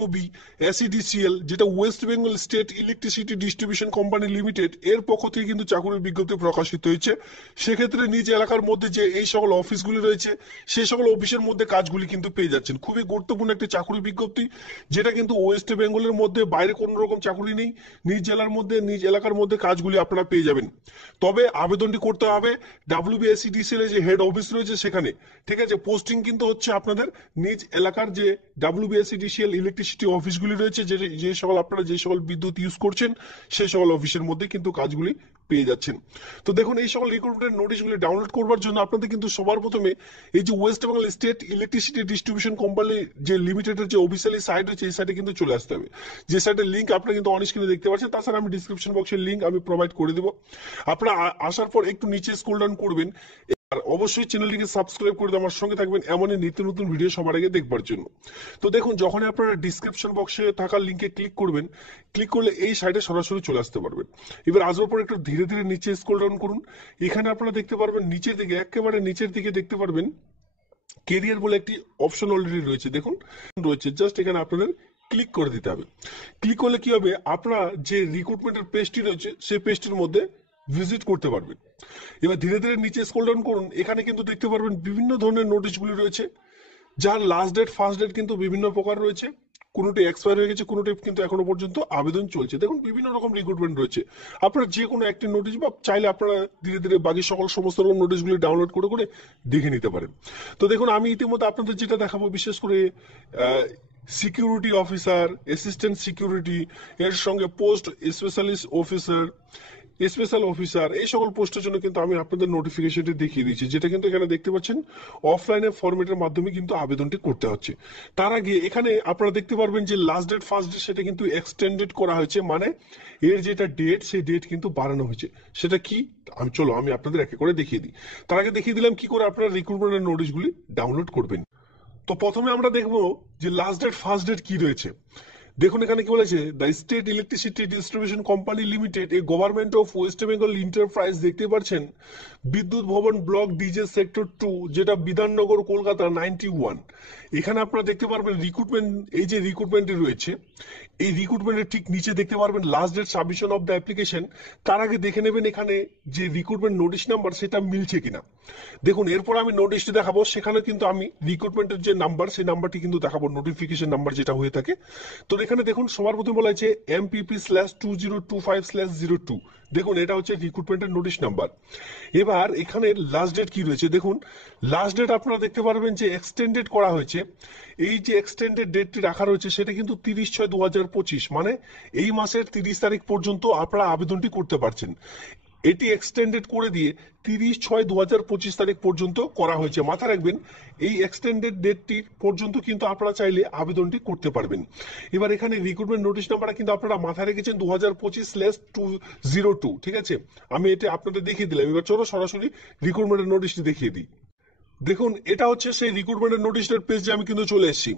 Obi SEDCL, যেটা West Bengal state electricity distribution company limited, এর পক্ষ থেকে কিন্তু চাকরির বিজ্ঞপ্তি প্রকাশিত হয়েছে। সেক্ষেত্রে নিজ এলাকার মধ্যে যে এই সকল অফিসগুলি রয়েছে সেই সকল অফিসের মধ্যে কাজগুলি কিন্তু পেয়ে যাচ্ছেন। খুবই গুরুত্বপূর্ণ একটি চাকরি বিজ্ঞপ্তি, যেটা কিন্তু ওয়েস্ট বেঙ্গলের মধ্যে বাইরে কোনো রকম চাকরি নেই, নিজ জেলার মধ্যে নিজ এলাকার মধ্যে কাজগুলি আপনারা পেয়ে যাবেন। তবে আবেদনটি করতে হবে ডাব্লিউবিএসিডিসিএল এর যে হেড অফিস রয়েছে সেখানে, ঠিক আছে। পোস্টিং কিন্তু হচ্ছে আপনাদের নিজ এলাকার যে ডাব্লিউবিএসিডিসিএল ইলেকট্রিসিটি অফিসগুলি রয়েছে, যে যে সকল আপনারা যে সকল বিদ্যুৎ ইউজ করছেন সেই সকল অফিসের মধ্যে কিন্তু কাজগুলি পেয়ে যাচ্ছেন। তো দেখুন, এই সকল রিক্রুটমেন্ট নোটিশগুলি ডাউনলোড করবার জন্য আপনাদের কিন্তু সবার প্রথমে এই যে West Bengal state electricity distribution company যে লিমিটেডের যে অফিসিয়ালি সাইট রয়েছে এই সাইটে কিন্তু চলে আসতে হবে, যে সাইটের লিঙ্ক আপনারা কিন্তু অন স্ক্রিনে দেখতে পাচ্ছেন। তাছাড়া আমি ডিসক্রিপশন বক্সের লিঙ্ক আমি প্রোভাইড করে দেবো। আপনারা আসার পর একটু নিচে স্ক্রল ডাউন করবেন, আর অবশ্যই চ্যানেলটিকে সাবস্ক্রাইব করে আমার সঙ্গে থাকবেন এমনই নিত্য নতুন ভিডিও সবার আগে দেখবার জন্য। তো দেখুন, যখন আপনারা ডিসক্রিপশন বক্সে থাকা লিঙ্কে ক্লিক করবেন, ক্লিক করলে এই সাইটে সরাসরি চলে আসতে পারবেন। এবার আসবার পর একটু ধীরে ধীরে নিচে স্ক্রল ডাউন করুন। এখানে আপনারা দেখতে পারবেন নিচের দিকে, একেবারে নিচের দিকে দেখতে পারবেন কেরিয়ার বলে একটি অপশন অলরেডি রয়েছে, দেখুন রয়েছে। জাস্ট এখানে আপনাদের ক্লিক করে দিতে হবে। ক্লিক করলে কি হবে, আপনারা যে রিক্রুটমেন্টের পেজটি রয়েছে সেই পেজটির মধ্যে ভিজিট করতে পারবেন। এবার ধীরে ধীরে নিচে স্ক্রল ডাউন করুন, এখানে কিন্তু দেখতে পারবেন বিভিন্ন ধরনের নোটিশগুলি রয়েছে, যার লাস্ট ডেট ফার্স্ট ডেট কিন্তু বিভিন্ন প্রকার রয়েছে। কোনোটি এক্সপায়ার হয়ে গেছে, কোনোটি কিন্তু এখনো পর্যন্ত আবেদন চলছে। দেখুন, বিভিন্ন রকম রিক্রুটমেন্ট রয়েছে। আপনারা যে কোনো একটি নোটিশ বা চাইলে আপনারা ধীরে ধীরে বাকি সকল সমস্ত রকম নোটিশগুলি ডাউনলোড করে করে দেখে নিতে পারেন। তো দেখুন, আমি ইতিমধ্যে আপনাদের যেটা দেখাবো, বিশেষ করে সিকিউরিটি অফিসার, অ্যাসিস্ট্যান্ট সিকিউরিটি, এর সঙ্গে post specialist officer, special officer, এই সকল পোস্টের জন্য কিন্তু আমি আপনাদের নোটিফিকেশনটি দেখিয়ে দিচ্ছি, যেটা কিন্তু এখানে দেখতে পাচ্ছেন অফলাইনে ফরম্যাটের মাধ্যমে কিন্তু আবেদনটি করতে হচ্ছে। তার আগে এখানে আপনারা দেখতে পারবেন যে লাস্ট ডেট ফার্স্ট ডেট সেটা কিন্তু এক্সটেন্ডেড করা হয়েছে, মানে এর যেটা ডেট সেই ডেট কিন্তু বাড়ানো হয়েছে। সেটা কি, আমি আপনাদের একে করে দেখিয়ে দিই। তার আগে দেখিয়ে দিলাম কি করে আপনারা রিক্রুটমেন্টের নোটিশগুলি ডাউনলোড করবেন। তো প্রথমে আমরা দেখবো যে লাস্ট ডেট ফার্স্ট ডেট কি রয়েছে। দেখুন, এখানে কি বলেছে, the state electricity distribution company limited a government of West Bengal enterprise, দেখতে পাচ্ছেন বিদ্যুৎ ভবন ব্লক ডিজে সেক্টর 2, যেটা বিধাননগর কলকাতা 91। এখানে আপনারা দেখতে পারবেন রিক্রুটমেন্ট, এই যে রিক্রুটমেন্টটি রয়েছে এই রিক্রুটমেন্টের ঠিক নিচে দেখতে পারবেন last date submission of the application. তার আগে দেখে নেবেন এখানে যে রিক্রুটমেন্ট নোটিশ নাম্বার সেটা মিলছে কিনা। দেখুন, এরপর আমি নোটিশটি দেখাবো, সেখানে কিন্তু আমি রিক্রুটমেন্টের যে নাম্বার সেই নাম্বারটি কিন্তু দেখাবো, নোটিফিকেশন নাম্বার যেটা হয়ে থাকে। তো এখানে দেখুন সবার প্রথমে বলা হয়েছে MPP/2025/02। দেখুন, এটা হচ্ছে রিক্রুটমেন্টের নোটিশ নাম্বার। এবার এখানে লাস্ট ডেট কি রয়েছে, দেখুন লাস্ট ডেট আপনারা দেখতে পারবেন যে এক্সটেন্ডেড করা হয়েছে। এই যে এক্সটেন্ডেড ডেটটি রাখা রয়েছে সেটা কিন্তু 30/6/2025, মানে এই মাসের 30 তারিখ পর্যন্ত আপনারা আবেদনটি করতে পারছেন। এটি এক্সটেন্ডেড করে দিয়ে 30/6/2025 তারিখ পর্যন্ত করা হয়েছে। মাথায় রাখবেন, এই এক্সটেন্ডেড ডেটটি পর্যন্ত কিন্তু আপনারা চাইলে আবেদনটি করতে পারবেন। এবার এখানে রিক্রুটমেন্ট নোটিশ নাম্বারটা কিন্তু আপনারা মাথায় রেখেছেন 2025/202, ঠিক আছে। আমি এটা আপনাদের দেখিয়ে দিলাম। এবার চলো সরাসরি রিক্রুটমেন্টের নোটিশটি দেখিয়ে দিই। দেখুন, এটা হচ্ছে সেই রিক্রুটমেন্টের নোটিশের পেজে আমি কিন্তু চলে এসেছি।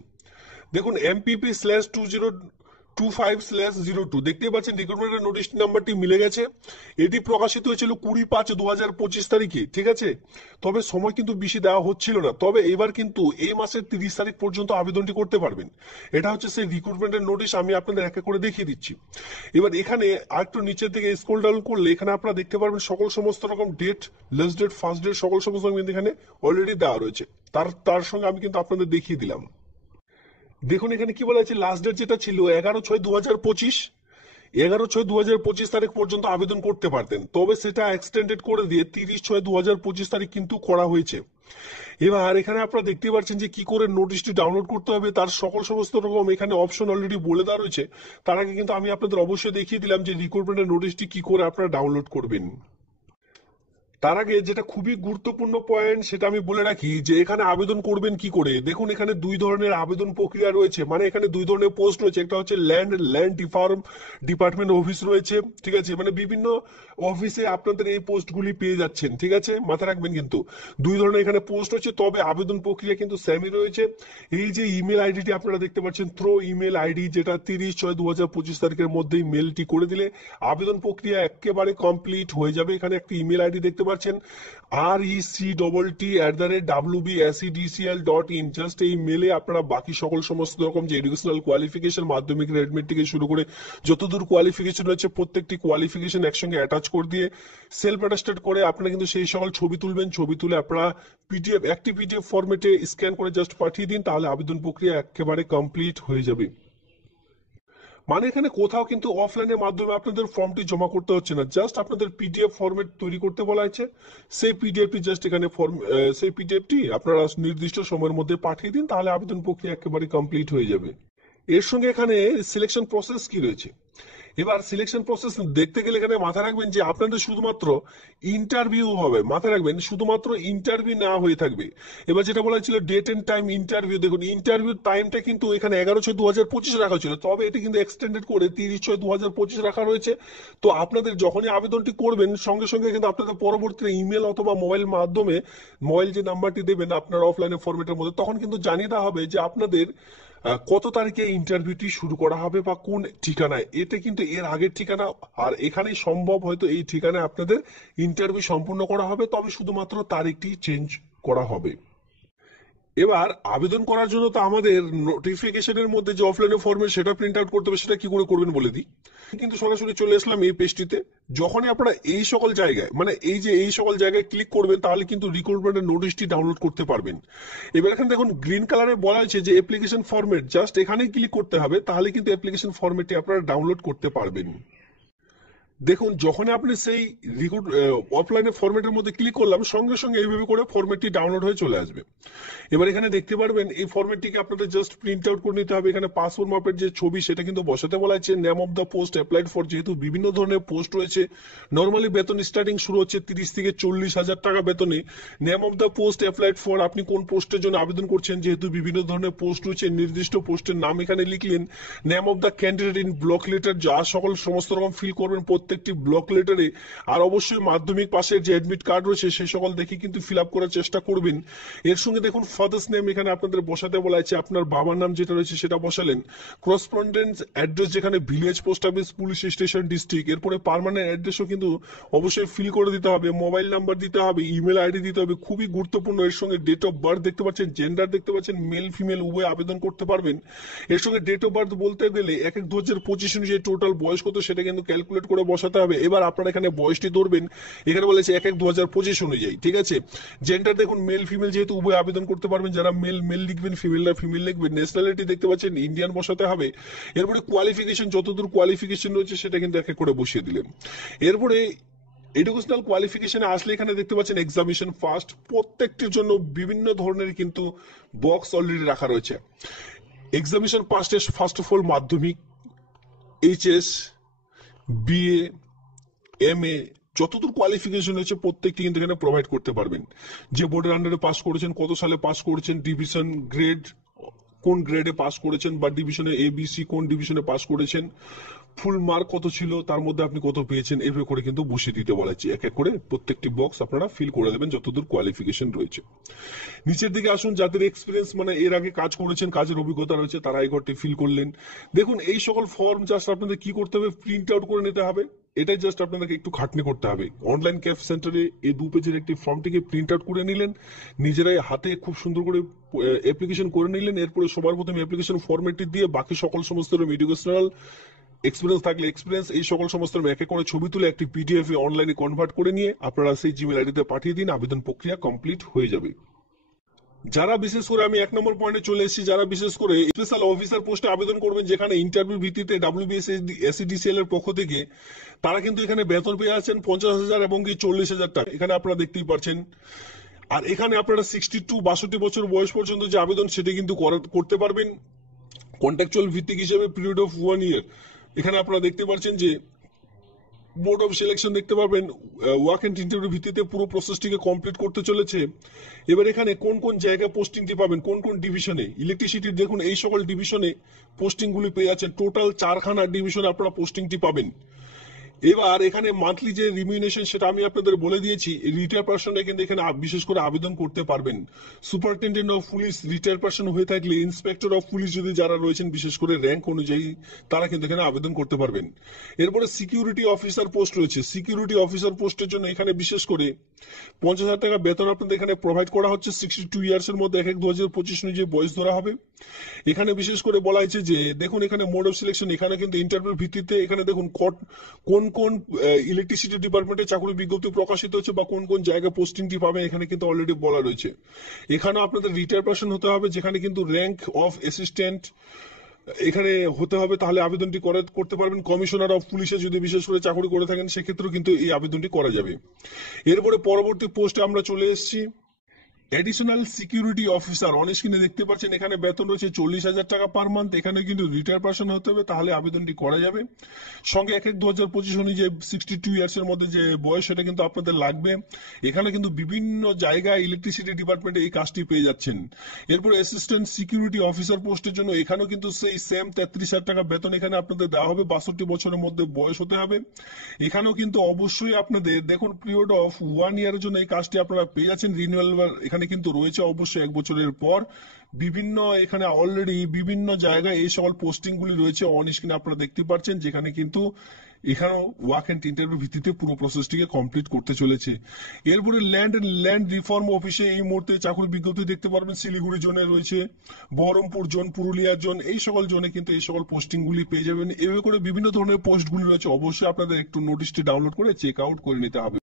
দেখুন, MPP/2025/02, দেখতেই পাচ্ছেন রিক্রুটমেন্টের নোটিশ নাম্বারটি মিলে গেছে। এটি প্রকাশিত হয়েছিল 20/5/2025 তারিখে, ঠিক আছে। তবে সময় কিন্তু বেশি দেওয়া হচ্ছিল না, তবে এবার কিন্তু এই মাসের 30 তারিখ পর্যন্ত আবেদনটি করতে পারবেন। এটা হচ্ছে সেই রিক্রুটমেন্টের নোটিশ, আমি আপনাদের এক এক করে দেখিয়ে দিচ্ছি। এবার এখানে আরেকটু নিচের দিকে স্ক্রল ডাউন করলে এখানে আপনারা দেখতে পারবেন সমস্ত রকম date, last date first date সমস্ত কিন্তু এখানে অলরেডি দেওয়া রয়েছে। তার সঙ্গে আমি কিন্তু আপনাদের দেখিয়ে দিলাম। দেখুন, এখানে কি বলা আছে, লাস্ট ডেট যেটা ছিল 11/6/2025, 11/6/2025 তারিখ পর্যন্ত আবেদন করতে পারতেন, তবে সেটা এক্সটেন্ডেড করে দিয়ে 30/6/2025 তারিখ কিন্তু করা হয়েছে। এবার এখানে আপনারা দেখতে পাচ্ছেন যে কি করে নোটিশটি ডাউনলোড করতে হবে, তার সমস্ত রকম এখানে অপশন অলরেডি বলে দেওয়া রয়েছে। তার আগে কিন্তু আমি আপনাদের অবশ্যই দেখিয়ে দিলাম যে রিক্রুটমেন্টের নোটিশটি কি করে আপনারা ডাউনলোড করবেন। তার আগে যেটা খুবই গুরুত্বপূর্ণ পয়েন্ট সেটা আমি বলে রাখি, যে এখানে আবেদন করবেন কি করে। দেখুন, এখানে দুই ধরনের আবেদন প্রক্রিয়া রয়েছে, মানে এখানে দুই ধরনের পোস্ট রয়েছে। একটা হচ্ছে ল্যান্ড ডিপার্টমেন্ট অফিস রয়েছে, ঠিক আছে, মানে বিভিন্ন অফিসে আপনাদের এই পোস্টগুলি পেয়ে যাচ্ছেন, ঠিক আছে, মাথায় রাখবেন। কিন্তু দুই ধরনের এখানে পোস্ট হচ্ছে, তবে আবেদন প্রক্রিয়া কিন্তু সেমই রয়েছে। এই যে ইমেল আইডিটি আপনারা দেখতে পাচ্ছেন, থ্রো ইমেল আইডি, যেটা 30/6/2025 তারিখের মধ্যেই মেলটি করে দিলে আবেদন প্রক্রিয়া একেবারে কমপ্লিট হয়ে যাবে। এখানে একটা ইমেল আইডি দেখতে পাচ্ছেন, পারছেন RECTT@wbsedcl.in, জাস্ট এই মেলে আপনারা বাকি সকল সমস্ত রকম যে এডুকেশনাল কোয়ালিফিকেশন, মাধ্যমিক রেডমিট থেকে শুরু করে যতদূর কোয়ালিফিকেশন রয়েছে প্রত্যেকটি কোয়ালিফিকেশন একসঙ্গে অ্যাটাচ করে দিয়ে সেলফ অ্যাটাস্টেড করে আপনারা কিন্তু সেই সকল ছবি তুলবেন। ছবি তুলে আপনারা একটি পিডিএফ ফরম্যাটে স্ক্যান করে জাস্ট পাঠিয়ে দিন, তাহলে আবেদন প্রক্রিয়া একেবারে কমপ্লিট হয়ে যাবে। মানে এখানে কোথাও কিন্তু অফলাইনের মাধ্যমে আপনাদের ফর্মটি জমা করতে হচ্ছে না, জাস্ট আপনাদের পিডিএফ ফরম্যাট তৈরি করতে বলা হয়েছে। সেই পিডিএফটি জাস্ট এখানে সেই পিডিএফটি আপনারা নির্দিষ্ট সময়ের মধ্যে পাঠিয়ে দিন, তাহলে আবেদন প্রক্রিয়া একেবারে কমপ্লিট হয়ে যাবে। এর সঙ্গে এখানে সিলেকশন প্রসেস কি রয়েছে, এবার সিলেকশন প্রসেস দেখতে গেলে এখানে মাথায় রাখবেন যে আপনাদের শুধুমাত্র ইন্টারভিউ হবে, মাথায় রাখবেন শুধুমাত্র ইন্টারভিউ না হয়ে থাকবে। এবার যেটা বলা হয়েছিল ডেট এন্ড টাইম ইন্টারভিউ, দেখুন ইন্টারভিউ টাইমটা কিন্তু এখানে 11/6/2025 রাখা ছিল, তবে এটি কিন্তু এক্সটেন্ডেড করে 30/6/2025 রাখা রয়েছে। তো আপনাদের যখনই আবেদনটি করবেন সঙ্গে সঙ্গে কিন্তু আপনাদের পরবর্তীতে ইমেল অথবা মোবাইল মাধ্যমে, মোবাইল যে নাম্বারটি দেবেন আপনার অফলাইনে ফরম্যাটের মধ্যে, তখন কিন্তু জানিয়ে দেওয়া হবে যে আপনাদের কত তারিখে ইন্টারভিউটি শুরু করা হবে বা কোন ঠিকানায়। এটা কিন্তু এর আগের ঠিকানা, আর এখানেই সম্ভব হয়তো এই ঠিকানায় আপনাদের ইন্টারভিউ সম্পূর্ণ করা হবে, তবে শুধুমাত্র তারিখটি চেঞ্জ করা হবে। এবার আবেদন করার জন্য তো আমাদের নোটিফিকেশনের মধ্যে যে অফলাইনে ফর্মে সেটা প্রিন্ট আউট করতে হবে, সেটা কি করে করবেন বলে দিই। কিন্তু সরাসরি চলে আসলাম এই পেজটিতে। যখনই আপনারা এই সকল জায়গায়, মানে এই সকল জায়গায় ক্লিক করবেন, তাহলে কিন্তু রিক্রুটমেন্টের নোটিশটি ডাউনলোড করতে পারবেন। এবার এখানে দেখুন গ্রিন কালারে বলা হয়েছে যে অ্যাপ্লিকেশন ফরম্যাট, জাস্ট এখানেই ক্লিক করতে হবে, তাহলে কিন্তু অ্যাপ্লিকেশন ফরম্যাটটি আপনারা ডাউনলোড করতে পারবেন। দেখুন যখন আপনি সেই অফলাইনে ফরম্যাটের মধ্যে ক্লিক করলাম, সঙ্গে সঙ্গে এইভাবে করে ফরম্যাটটি ডাউনলোড হয়ে চলে আসবে। এবার এখানে দেখতে পারবেন এই ফরম্যাটটিকে আপনাদের জাস্ট প্রিন্ট আউট করে নিতে হবে। এখানে পাসপোর্ট মাপের যে ছবি সেটা কিন্তু বসাতে বলা হয়েছে। Name of the post applied for, যেহেতু বিভিন্ন ধরনের পোস্ট রয়েছে, নর্মালি বেতন স্টার্টিং শুরু হচ্ছে 30 থেকে 40,000 টাকা বেতনে। Name of the post applied for, আপনি কোন পোস্টের জন্য আবেদন করছেন, যেহেতু বিভিন্ন ধরনের পোস্ট রয়েছে নির্দিষ্ট পোস্টের নাম এখানে লিখলেন। Name of the candidate in block letter, যা সকল সমস্ত রকম ফিল করবেন প্রত্যেকটি ব্লক লেটারে। আর অবশ্যই মাধ্যমিক পাশের যে অ্যাডমিট কার্ড রয়েছে সেই সকল দেখে কিন্তু ফিল আপ করার চেষ্টা করবেন। এর সঙ্গে দেখুন ফাদার্স নেম এখানে আপনাদের বসাতে বলা আছে, আপনার বাবার নাম যেটা রয়েছে সেটা বসালেন। করসপন্ডেন্স অ্যাড্রেস যেখানে village, post office, police station, district. এরপরে পার্মানেন্ট অ্যাড্রেসও কিন্তু অবশ্যই ফিল করে দিতে হবে, মোবাইল নাম্বার দিতে হবে, ইমেল আইডি দিতে হবে, খুবই গুরুত্বপূর্ণ। এর সঙ্গে ডেট অফ বার্থ দেখতে পাচ্ছেন, জেন্ডার দেখতে পাচ্ছেন, মেল ফিমেল উভয় আবেদন করতে পারবেন। এর সঙ্গে ডেট অফ বার্থ বলতে গেলে 1/1/2025 অনুযায়ী টোটাল বয়স কত সেটা কিন্তু ক্যালকুলেট করে বসাতে হবে। এবার আপনারা এখানে বয়সটি ধরবেন, এখানে বলেছে 1/1/2025 অনুযায়ী, ঠিক আছে। জেন্ডার দেখুন মেল ফিমেল, যেহেতু উভয় আবেদন করতে পারবেন, যারা মেল মেল লিখবেন, ফিমেলরা ফিমেল লিখবেন। ন্যাশনালিটি দেখতে পাচ্ছেন ইন্ডিয়ান বসাতে হবে। এরপরে কোয়ালিফিকেশন, যতদূর কোয়ালিফিকেশন রয়েছে সেটা কিন্তু এক এক করে বসিয়ে দিলেন। এরপরে এডুকেশনাল কোয়ালিফিকেশনে আসলে এখানে দেখতে পাচ্ছেন এক্সামিনেশন ফার্স্ট, প্রত্যেকটির জন্য বিভিন্ন ধরনের কিন্তু বক্স অলরেডি রাখা রয়েছে। এক্সামিনেশন ফার্স্টে ফার্স্ট অফ অল মাধ্যমিক, এইচএস, বিএ, এমএ, যতদূর কোয়ালিফিকেশন হয়েছে প্রত্যেকটি কিন্তু এখানে প্রোভাইড করতে পারবেন। যে বোর্ডের আন্ডারে পাস করেছেন, কত সালে পাস করেছেন, ডিভিশন গ্রেড কোন গ্রেডে পাস করেছেন, বা ডিভিশনে এবিসি কোন ডিভিশনে পাস করেছেন, ফুল মার্ক কত ছিল, তার মধ্যে আপনি কত পেয়েছেন, এভাবে করে কিন্তু বসিয়ে দিতে বলা হচ্ছে। এক এক করে প্রত্যেকটি বক্স আপনারা ফিল করে দেবেন যতদূর কোয়ালিফিকেশন রয়েছে। নিচের দিকে আসুন, যাদের এক্সপিরিয়েন্স মানে এর আগে কাজ করেছেন, কাজের অভিজ্ঞতা রয়েছে, তারা এই ঘরটি ফিল করলেন। দেখুন এই সকল ফর্ম জাস্ট আপনাদের কি করতে হবে, প্রিন্ট আউট করে নিতে হবে। এটাই জাস্ট আপনাদেরকে একটু খাটনি করতে হবে। অনলাইন ক্যাফ সেন্টারে এই 2 পেজের একটি ফর্মটিকে প্রিন্ট আউট করে নিলেন, নিজেরাই হাতে খুব সুন্দর করে অ্যাপ্লিকেশন করে নিলেন। এরপরে সবার প্রথমে অ্যাপ্লিকেশন ফর্মেটটি দিয়ে বাকি সকল সমস্ত এডুকেশনাল এক্সপিরিয়েন্স থাকলে এক্সপিরিয়েন্স, এই সকল সমস্ত এক এক করে ছবি তুলে একটি পিডিএফ এ অনলাইনে কনভার্ট করে নিয়ে আপনারা সেই জিমেল আইডিতে পাঠিয়ে দিন, আবেদন প্রক্রিয়া কমপ্লিট হয়ে যাবে। যারা বিশেষ করে, আমি 1 নম্বর পয়েন্টে চলে এসেছি, যারা বিশেষ করে স্পেশাল অফিসার পোস্টে আবেদন করবেন, যেখানে ইন্টারভিউ ভিত্তিতে WBSEDCL এর পক্ষ থেকে, তারা কিন্তু এখানে বেতন পেয়ে আছেন 50,000 এবং কি 40,000 টাকা, এখানে আপনারা দেখতেই পাচ্ছেন। আর এখানে আপনারা 62 বছর বয়স পর্যন্ত যে আবেদন সেটা কিন্তু করতে পারবেন কন্ট্রাকচুয়াল ভিত্তিক হিসেবে, পিরিয়ড অফ 1 ইয়ার। এখানে আপনারা দেখতে পাচ্ছেন যে বোর্ড অফ সিলেকশন দেখতে পারবেন, ওয়াক এন্ড ইন্টারভিউ ভিত্তিতে পুরো প্রসেসটিকে কমপ্লিট করতে চলেছে। এবার এখানে কোন কোন জায়গায় পোস্টিংটি পাবেন, কোন কোন ডিভিশনে, ইলেকট্রিসিটি দেখুন এই সকল ডিভিশনে পোস্টিংগুলি পেয়ে যাচ্ছেন। টোটাল 4খানা ডিভিশনে আপনারা পোস্টিংটি পাবেন। এবার এখানে মান্থলি যে রিমিউনেশন সেটা আমি আপনাদের বলে দিয়েছি। রিটায়ার পার্সনরা কিন্তু এখানে বিশেষ করে আবেদন করতে পারবেন। Superintendent of police retire person হয়ে থাকলে ইন্সপেক্টর অফ পুলিশ যদি যারা রয়েছেন বিশেষ করে র্যাঙ্ক অনুযায়ী তারা কিন্তু এখানে আবেদন করতে পারবেন। এরপরে সিকিউরিটি অফিসার পোস্ট রয়েছে। সিকিউরিটি অফিসার পোস্টের জন্য এখানে বিশেষ করে 50,000 টাকা বেতন আপনাদের এখানে প্রোভাইড করা হচ্ছে। 62 ইয়ার্স এর মধ্যে 1/1/2025 অনুযায়ী বয়স ধরা হবে। এখানে বিশেষ করে বলা হয়েছে যে দেখুন এখানে মোড অফ সিলেকশন, এখানে কিন্তু ইন্টারভিউ ভিত্তিতে এখানে দেখুন কোন কোন ইলেকট্রিসিটি ডিপার্টমেন্টে চাকরি বিজ্ঞপ্তি প্রকাশিত হচ্ছে বা কোন কোন জায়গায় পোস্টিংটি পাবেন এখানে কিন্তু অলরেডি বলা রয়েছে। এখানে আপনাদের রিটায়ার পার্সন হতে হবে, যেখানে কিন্তু র্যাঙ্ক অফ অ্যাসিস্ট্যান্ট এখানে হতে হবে, তাহলে আবেদনটি করতে পারবেন। কমিশনার অফ পুলিশে যদি বিশেষ করে চাকরি করে থাকেন সেক্ষেত্রেও কিন্তু এই আবেদনটি করা যাবে। এরপরে পরবর্তী পোস্টে আমরা চলে এসেছি এডিশনাল সিকিউরিটি অফিসার। অন স্ক্রিনে দেখতে পাচ্ছেন এখানে বেতন রয়েছে 40,000 টাকা পার মান্থ। এখানে কিন্তু রিটায়ার পার্সন হতে হবে, তাহলে আবেদনটি করা যাবে। সঙ্গে 1/1/2025 অনুযায়ী 62 ইয়ার্স এর মধ্যে যে বয়স সেটা কিন্তু আপনাদের লাগবে। এখানে কিন্তু বিভিন্ন জায়গায় ইলেকট্রিসিটি ডিপার্টমেন্টে এই কাজটি পেয়ে যাচ্ছেন। এরপর অ্যাসিস্ট্যান্ট সিকিউরিটি অফিসার পোস্টের জন্য এখানেও কিন্তু সেই সেম 33,000 টাকা বেতন এখানে আপনাদের দেওয়া হবে। 62 বছরের মধ্যে বয়স হতে হবে। এখানেও কিন্তু অবশ্যই আপনাদের দেখুন পিরিয়ড অফ 1 ইয়ারের জন্য এই কাজটি আপনারা পেয়ে যাচ্ছেন। রিনিউয়াল এখানে কিন্তু রয়েছে অবশ্যই 1 বছরের পর। বিভিন্ন এখানে অলরেডি বিভিন্ন জায়গায় এই সকল পোস্টিং গুলি রয়েছে অন স্ক্রিনে আপনারা দেখতে পাচ্ছেন, যেখানে কিন্তু এখানেও ওয়াক এন্ড ইন্টারভিউ ভিত্তিতে পুরো প্রসেসটিকে কমপ্লিট করতে চলেছে। এরপরে ল্যান্ড রিফর্ম অফিসে এই মুহূর্তে চাকরি বিজ্ঞপ্তি দেখতে পারবেন। শিলিগুড়ি জোনে রয়েছে, বহরমপুর জোন, পুরুলিয়া জোন, এই সকল জোনে কিন্তু এই সকল পোস্টিং গুলি পেয়ে যাবেন। এভাবে করে বিভিন্ন ধরনের পোস্টগুলি রয়েছে। অবশ্যই আপনাদের একটু নোটিশটি ডাউনলোড করে চেক আউট করে নিতে হবে।